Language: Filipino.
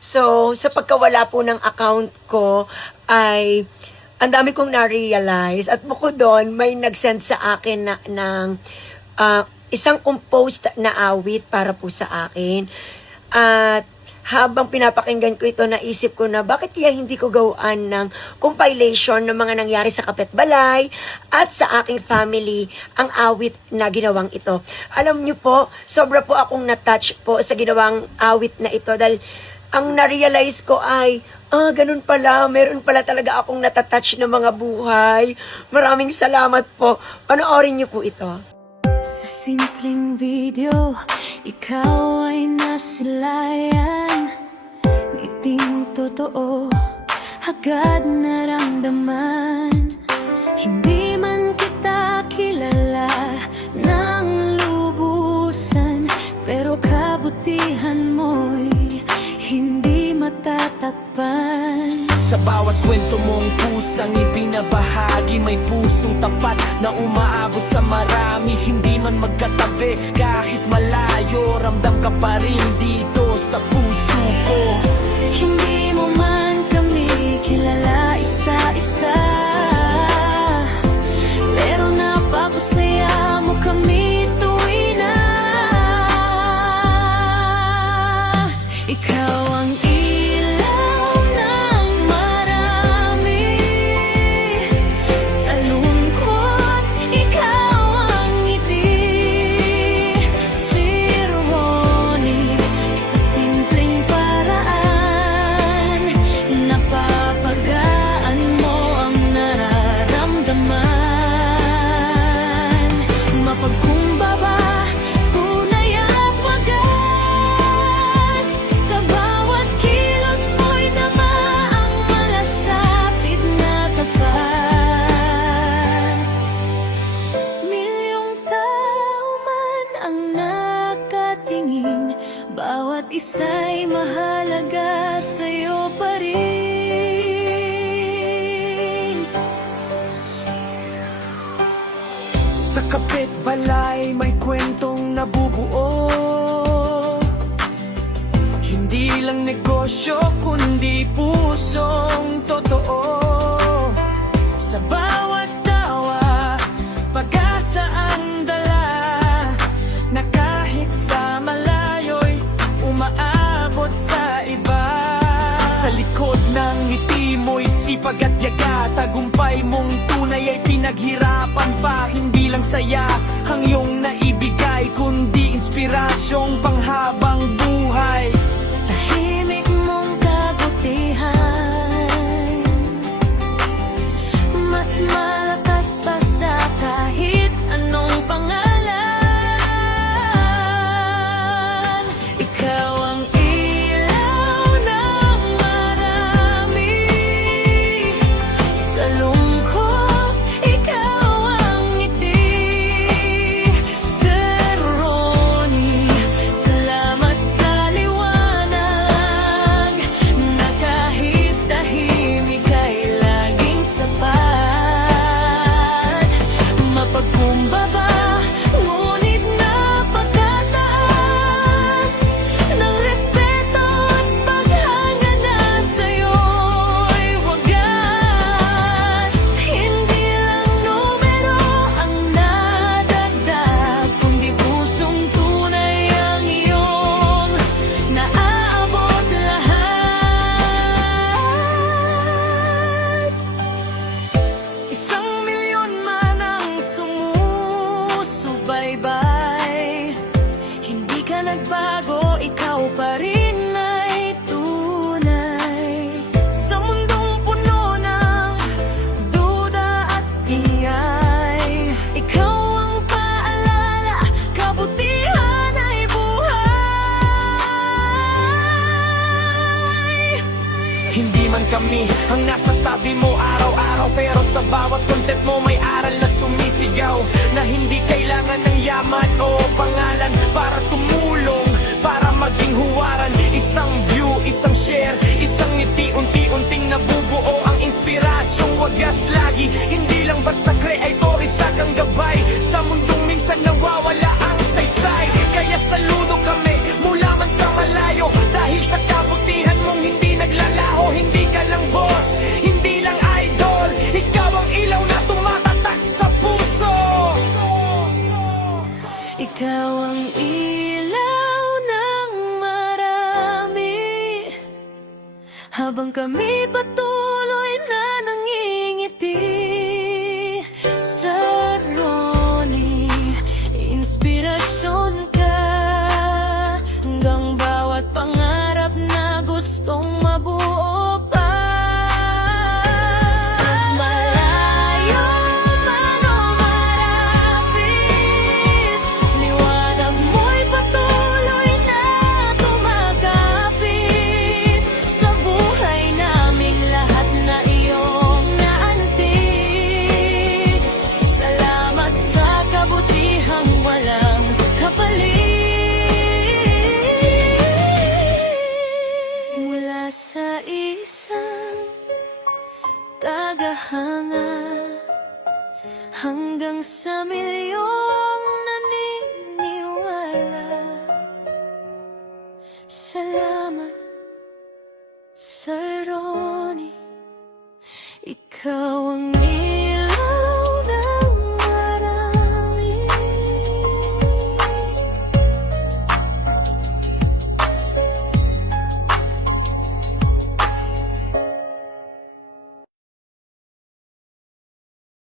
So, sa pagkawala po ng account ko ay ang dami kong na-realize at bukod doon may nag-send sa akin ng isang composed na awit para po sa akin. At habang pinapakinggan ko ito, naisip ko na bakit kaya hindi ko gawaan ng compilation ng mga nangyari sa Kapitbalay at sa aking family ang awit na ginawang ito. Alam niyo po, sobra po akong na-touch po sa ginawang awit na ito dahil ang na-realize ko ay, ganun pala, meron pala talaga akong natatouch na mga buhay. Maraming salamat po. Panoorin niyo po ito. Sa simpleng video, ikaw ay nasilayan. Ngiting totoo, agad naramdaman. Hindi man kita kilala ng lubusan, pero kabutihan mo'y hindi matatakpan. Sa bawat kwento mong pusang ibinabahagi, may pusong tapat na umaabot sa marami. Hindi man magkatabi kahit malayo, ramdam ka pa rin dito sa puso ko. Hindi mo man kami kilala isa-isa, pero napapasaya mo kami tuwi na. Ikaw ang ilaw ng marami, sa lungkot ikaw ang ngiti. Si Ronnie, sa simpleng paraan, napapagaan mo ang nararamdaman. Mapagkumbaba, tunay at wagas, sa bawat kilos mo'y dama ang malasapit na tapat. Milyong tao man ang nakatingin, bawat isa'y mahalaga sa'yo pa rin. Sa Kapitbalay may kwentong nabubuo, hindi lang negosyo kundi pusong totoo. Sa bawat tawa, pag-asa ang dala, na kahit sa malayo'y umaabot sa iba. Sa likod ng ngiti mo'y sipag at yaga, tagumpay mong tunay ay pinaghirapan pa. Hindi lang saya ang iyong naibigay, kundi inspirasyong panghabang buhay. Tahimik mong kabutihan, mas malakas pa sa kahit anong pangalan. Ikaw ang ilaw ng marami, sa lungkot ikaw ang ngiti. Sir Ronnie, salamat sa liwanag, na kahit tahimik ay laging sapat. Mapagkumbaba, ngunit napakataas ng respeto at paghanga na sa'yo'y wagas. Hindi lang numero ang nadagdag, kundi pusong tunay ang iyong naaabot lahat. 1,000,000 man ang sumusubaybay, Hindi ka nagbago, ikaw pa rin ay tunay. sa mundong puno ng duda at ingay. Ikaw ang paalala, kabutihan ay buhay. Hindi man kami ang nasa tabi mo araw-araw, pero sa bawat content mo may aral na sumisigaw, na hindi kailangan ng yaman o pangalan para tumulong, para maging huwaran. Isang view, isang share, isang ngiti, unti-unting nabubuo ang inspirasyong wagas lagi. Hindi lang basta creator, isa kang gabay sa mundong minsan nawawala ang saysay. Kaya saludo kami mula man sa malayo, dahil sa kabutihan mo habang kami patuloy na nangingiti. Sa Ronnie, inspirasyon ka, hanggang bawat pangarap na gustong mabuo pa. Sa malayo man o marapit, liwanag mo'y patuloy na tumakapit sa buhay naming lahat na iyong naantig. Salamat sa kabutihang walang kapalit. Mula sa isang tagahanga hanggang sa milyong naniniwala, salamat sa Ronnie, ikaw ang